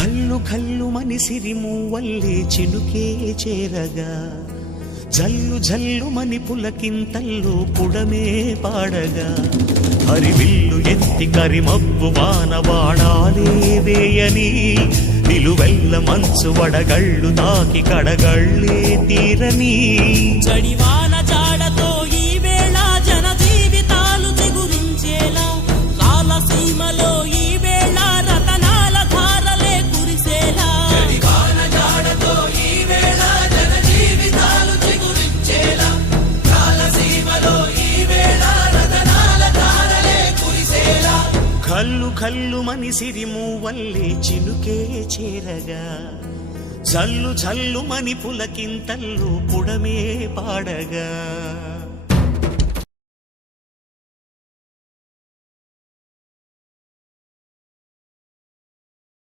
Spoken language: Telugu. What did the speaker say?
కల్లు కల్లు మని సిరిమూవల్లే చినుకే చేరగా జల్లు జల్లు మని పులకింతల్లో పుడమే పాడగా హరివిల్లు ఎత్తి కరిమబ్బు వానవాడాలే వేయని నిలువెల్ల మంచు వడగళ్ళు తాకి కడగళ్ళే తీరని చడివాన జాడతో ఈ వేళ జన జీవితాలు చిగురించేలా రాలసీమలో ఈ వేళ రతనాల ధారలే కురిసేలా చడివాన జాడతో ఈ వేళ జన జీవితాలు చిగురించేలా రాలసీమలో ఈ వేళ రతనాల ధారలే కురిసేలా కల్లు కల్లు మని సిరిమూవల్లే చినుకే చేరగా జల్లు జల్లు మని పులకింతల్లు పుడమే పాడగా